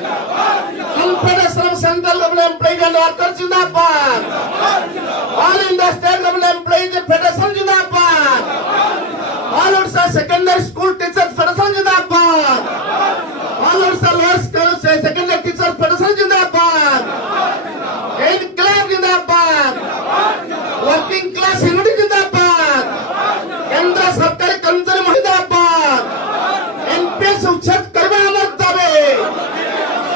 Confederation of Central Government Employees and Workers Zindabad. All India State Government Employees Federation Zindabad. All Odisha Secondary School Teachers Federation Zindabad. All Odisha Lower School Secondary Teachers Federation Zindabad. Inclave Zindabad. Working Class Unity Zindabad. Kendra Sarkari Karmachari Zindabad. NPS उच्छेद करवा अमर तबे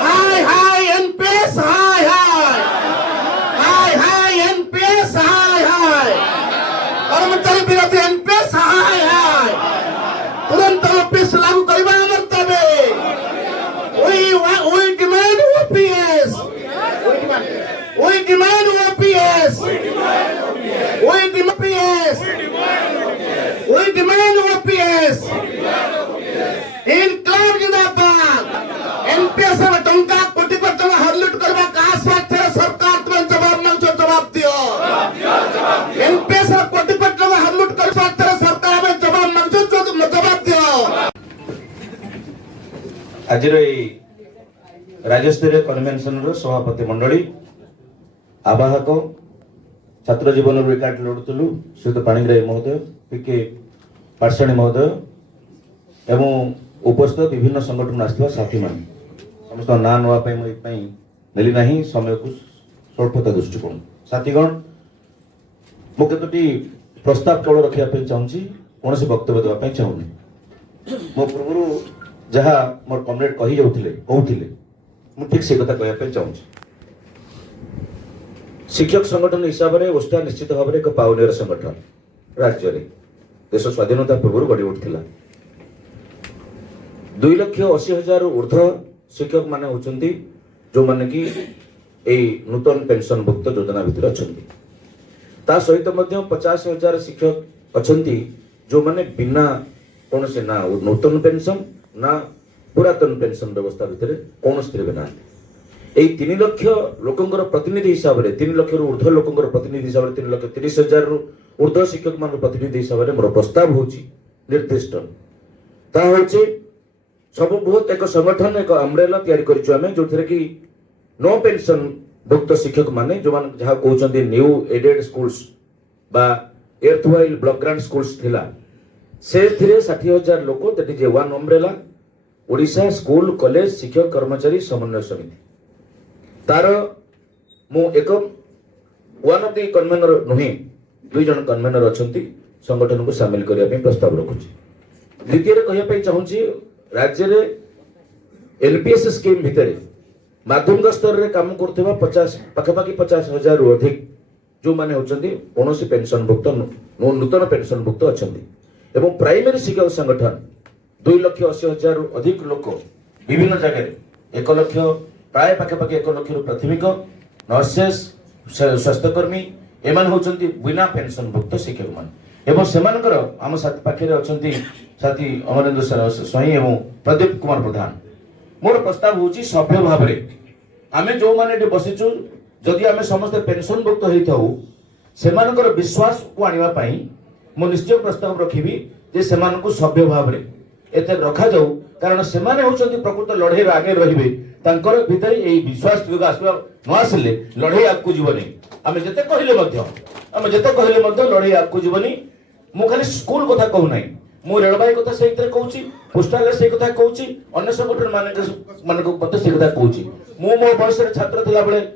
हाय हाय NPS हाय हाय हाय हाय NPS हाय हाय कर्मचारी विरोधी NPS हाय हाय तुरंत office लागू करवा अमर तबे we demand OPS we demand OPS we demand OPS इनकलाब जिंदाबाद एनपीएस में टंका कोटी पर टंका हर लूट करवा का स्वास्थ्य सरकार तुम्हें जवाब मांगो जवाब दियो एनपीएस में कोटी पर टंका हर लूट कर स्वास्थ्य सरकार में जवाब मांगो जवाब दियो आज राज्य स्तरीय कन्वेंशन सभापति मंडली आवाहक छात्र जीवन रिकार्ड लड़ुलु श्रीयुत पाणिग्राही महोदय पीके पाठशाणी महोदय एवं उपस्थित विभिन्न संगठन आसवा साथी मान समस्त ना नापी मिली ना समय को स्वल्पता दृष्टिकोण साथीगण मु केतोटी प्रस्ताव केवल रखापी चाहूँगी कौन से वक्तव्य देवाई चाहूनी मो पूर्व जहाँ मोर कमरेड कही जाऊे कहते ठीक से कथा कहना चाहूँगी शिक्षक संगठन हिसाब से ओष्टा निश्चित भाव में एक पाउनियर संगठन राज्य में देश स्वाधीनता पूर्व गढ़ी उठा 2,80,000 ऊर्ध्व शिक्षक माने होचंती जो माने कि ए नूतन पेंशन भुक्त योजना भितर अछंती ता सहित मध्य 50,000 शिक्षक अछंती जो माने बिना कौन से ना नूतन पेंशन ना पुरातन पेंशन व्यवस्था भितर कौन स्थिर ना ए 3 लाख लोकंगर प्रतिनिधि हिसाब रे 3 लाख ऊर्ध्व लोकंगर प्रतिनिधि हिसाब रे 3,30,000 ऊर्ध्व शिक्षक मान प्रतिनिधि हिसाब रे मोर प्रस्ताव होची निर्दिष्ट ता होची सब बहुत एक संगठन एक अम्ब्रेला तैयारी करिछु हमें जो थरे कि नो पेंशन भुक्त शिक्षक माने जो मान जहा कहउछन्ती न्यू एडेड स्कूल्स बा एर्थवाइल ब्लॉक ग्रांट स्कूल्स थिला से थिरे 60,000 लोक that is one umbrella Odisha school college शिक्षक कर्मचारी समन्वय समिति तार मु एक वन ऑफ द कन्वेनर नुहे दुई जन कन्वेनर अछंती संगठन को शामिल करिया पे प्रस्ताव रखुछि द्वितीय कहिया पे चाहूछि राज्य रे एलपीएस स्कीम भितर माध्यमिक स्तर रे काम करथिबा 50 पाखापाखि 50,000 रु अधिक जो माने होचंती कोनोसी पेंशन भुक्त नूतन पेंशन भुक्त अछंती एवं प्राइमरी शिक्षक संगठन 2,80,000 रु अधिक लोक विभिन्न जगह 1 लाख प्राय पाखापाखि 1 लाख रु प्राथमिक नर्सेस स्वास्थ्यकर्मी एमान होचंती बिना पेंशन भुक्त शिक्षक मान एवं सेमानकर आम साथी पाखे अछंती साथी अमरेंद्र स्वाई एवं प्रदीप कुमार प्रधान मोर प्रस्ताव होची सभ्य भाव रे आमे जो माने बसिचु जदि आमे समस्त पेंशन भुक्त होइथाउ सेमानकर विश्वास को आनिबा पई मो निश्चय प्रस्ताव रखिबी जे सेमान को सभ्य भाव रे एते रखा जाऊ कारण सेमाने होचंती प्रकृत लढे आगे रहिबे तांकर भितर एई विश्वास आसबा न आसले लढे आगु जीवनी आमे जते कहिले मध्य लढे आगु जीवनी मु खाली स्कूल कथा कहू नाही मु रेलबाई कथा से कहूँ पोस्टाल से कथा कहूँ अन्य संगठन मान से कथा कहूँ मु मो बयस छात्र थिला बेले